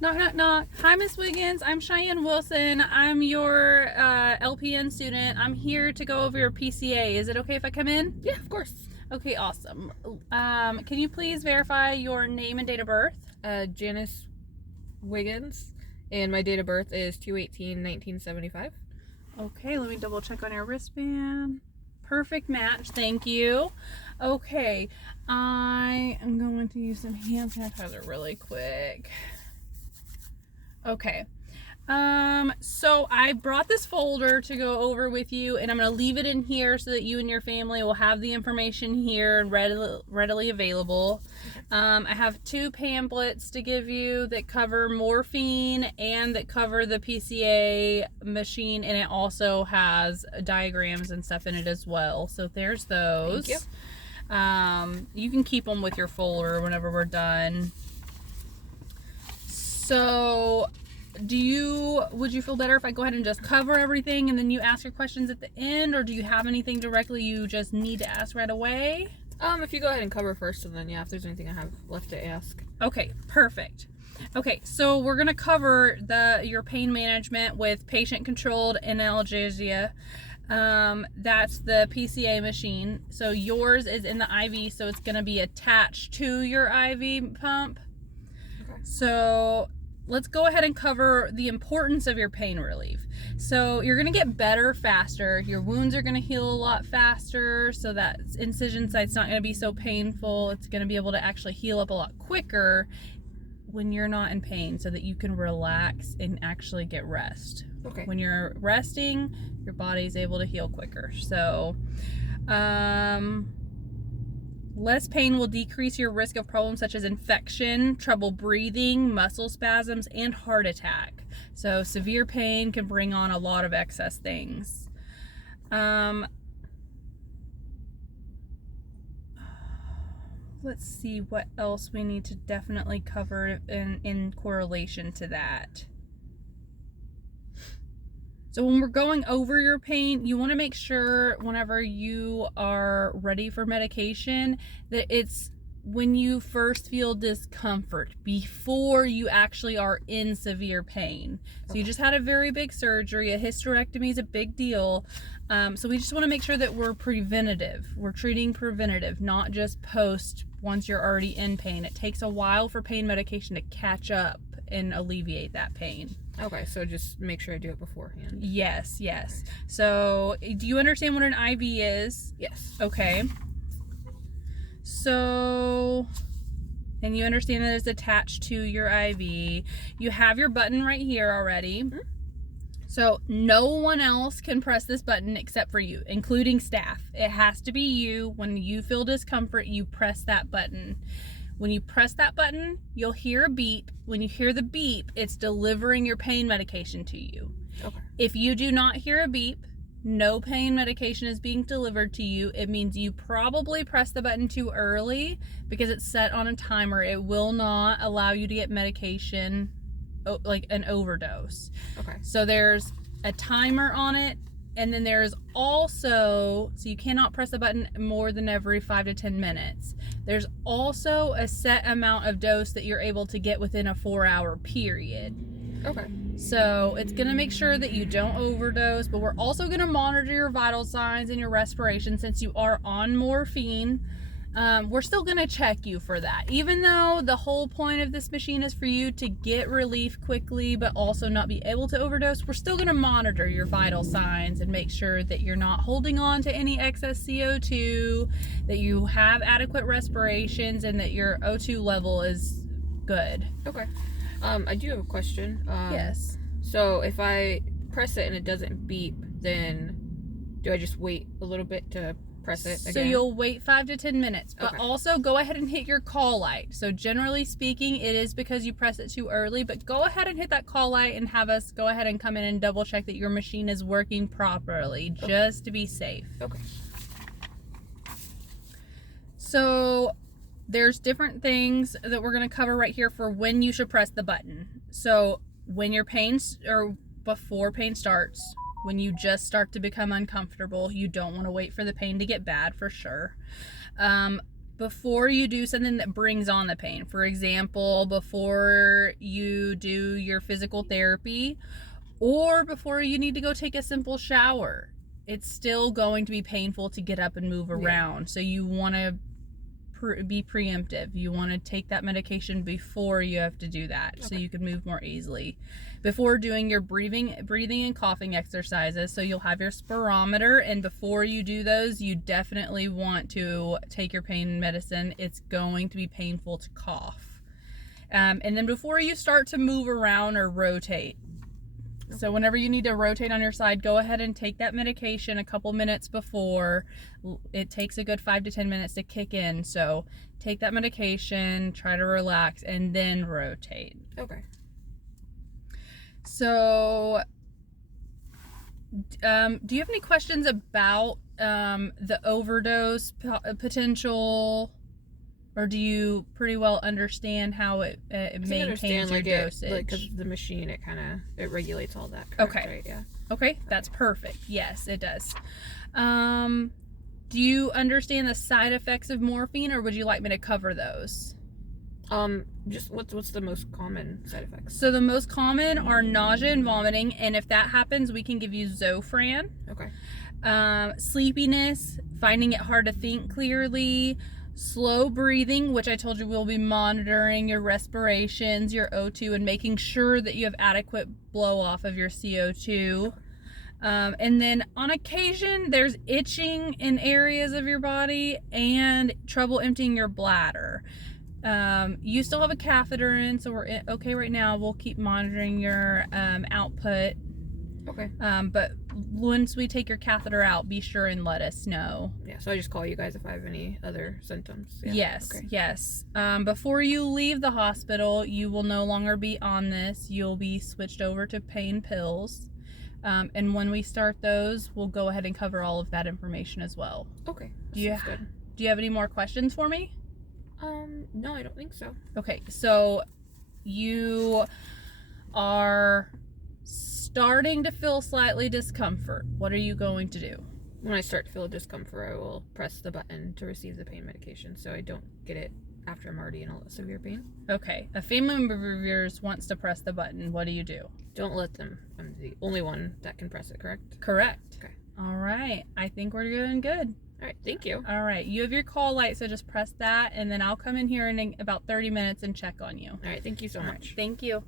Knock, knock, knock. Hi, Miss Wiggins. I'm Cheyenne Wilson. I'm your LPN student. I'm here to go over your PCA. Is it okay if I come in? Yeah, of course. Okay, awesome. Can you please verify your name and date of birth? Janice Wiggins, and my date of birth is 2/18/1975. Okay, let me double check on your wristband. Perfect match. Thank you. Okay, I am going to use some hand sanitizer really quick. Okay. So I brought this folder to go over with you, and I'm going to leave it in here so that you and your family will have the information here and readily available. I have 2 pamphlets to give you that cover morphine and that cover the PCA machine, and it also has diagrams and stuff in it as well. So there's those. Thank you. You can keep them with your folder whenever we're done. So would you feel better if I go ahead and just cover everything and then you ask your questions at the end, or do you have anything directly you just need to ask right away? If you go ahead and cover first, and then if there's anything I have left to ask. Okay, perfect. Okay, so we're gonna cover your pain management with patient-controlled analgesia. That's the PCA machine. So yours is in the IV, so it's gonna be attached to your IV pump. Okay. So let's go ahead and cover the importance of your pain relief. So you're going to get better faster. Your wounds are going to heal a lot faster, so that incision site's not going to be so painful. It's going to be able to actually heal up a lot quicker when you're not in pain, so that you can relax and actually get rest. Okay. When you're resting, your body's able to heal quicker. So less pain will decrease your risk of problems such as infection, trouble breathing, muscle spasms, and heart attack. So severe pain can bring on a lot of excess things. Let's see what else we need to definitely cover in correlation to that. So when we're going over your pain, you want to make sure whenever you are ready for medication that it's when you first feel discomfort, before you actually are in severe pain. So you just had a very big surgery. A hysterectomy is a big deal. So we just want to make sure that we're preventative. We're treating preventative, not just post once you're already in pain. It takes a while for pain medication to catch up and alleviate that pain. Okay, so just make sure I do it beforehand. Yes, yes. So, do you understand what an IV is? Yes. Okay. So, and you understand that it's attached to your IV. You have your button right here already. Mm-hmm. So, no one else can press this button except for you, including staff. It has to be you. When you feel discomfort, you press that button. When you press that button, you'll hear a beep. When you hear the beep, it's delivering your pain medication to you. Okay. If you do not hear a beep, no pain medication is being delivered to you. It means you probably pressed the button too early because it's set on a timer. It will not allow you to get medication like an overdose. Okay. So there's a timer on it. And then there's also, so you cannot press the button more than every 5 to 10 minutes. There's also a set amount of dose that you're able to get within a 4-hour period. Okay. So it's going to make sure that you don't overdose, but we're also going to monitor your vital signs and your respiration since you are on morphine. We're still going to check you for that. Even though the whole point of this machine is for you to get relief quickly, but also not be able to overdose, we're still going to monitor your vital signs and make sure that you're not holding on to any excess CO2, that you have adequate respirations, and that your O2 level is good. Okay. I do have a question. Yes. So if I press it and it doesn't beep, then do I just wait a little bit to press it again? So you'll wait 5 to 10 minutes, but Okay. also go ahead and hit your call light. So generally speaking, it is because you press it too early, but go ahead and hit that call light and have us go ahead and come in and double check that your machine is working properly, just to be safe. Okay. So there's different things that we're going to cover right here for when you should press the button. So when your or before pain starts, when you just start to become uncomfortable, you don't want to wait for the pain to get bad, for sure. Before you do something that brings on the pain, for example, before you do your physical therapy, or before you need to go take a simple shower. It's still going to be painful to get up and move around. So you want to be preemptive. You want to take that medication before you have to do that, so you can move more easily. Before doing your breathing and coughing exercises, so you'll have your spirometer, and before you do those, you definitely want to take your pain medicine. It's going to be painful to cough. And then before you start to move around or rotate, so whenever you need to rotate on your side, go ahead and take that medication a couple minutes before. It takes a good 5 to 10 minutes to kick in. So take that medication, try to relax, and then rotate. Okay. So do you have any questions about the overdose potential? Or do you pretty well understand how it maintains your dosage? Because the machine, it regulates all that. Correct, okay. Right? Yeah. Okay, that's perfect. Yes, it does. Do you understand the side effects of morphine, or would you like me to cover those? Just what's the most common side effects? So the most common are nausea and vomiting, and if that happens, we can give you Zofran. Okay. Sleepiness, finding it hard to think clearly. Slow breathing, which I told you we'll be monitoring your respirations, your O2, and making sure that you have adequate blow off of your CO2. And then on occasion, there's itching in areas of your body and trouble emptying your bladder. You still have a catheter in, so we're okay right now. We'll keep monitoring your output. Okay. But once we take your catheter out, be sure and let us know. Yeah, so I just call you guys if I have any other symptoms. Yeah. Yes, okay. yes. Before you leave the hospital, you will no longer be on this. You'll be switched over to pain pills. And when we start those, we'll go ahead and cover all of that information as well. Okay. Do you have any more questions for me? No, I don't think so. Okay, so you are starting to feel slightly discomfort. What are you going to do? When I start to feel discomfort, I will press the button to receive the pain medication so I don't get it after I'm already in a severe pain. Okay, a family member of yours wants to press the button. What do you do? Don't let them. I'm the only one that can press it, correct? Correct. Okay. All right, I think we're doing good. All right, thank you. All right, you have your call light, so just press that, and then I'll come in here in about 30 minutes and check on you. All right, thank you so much. Thank you.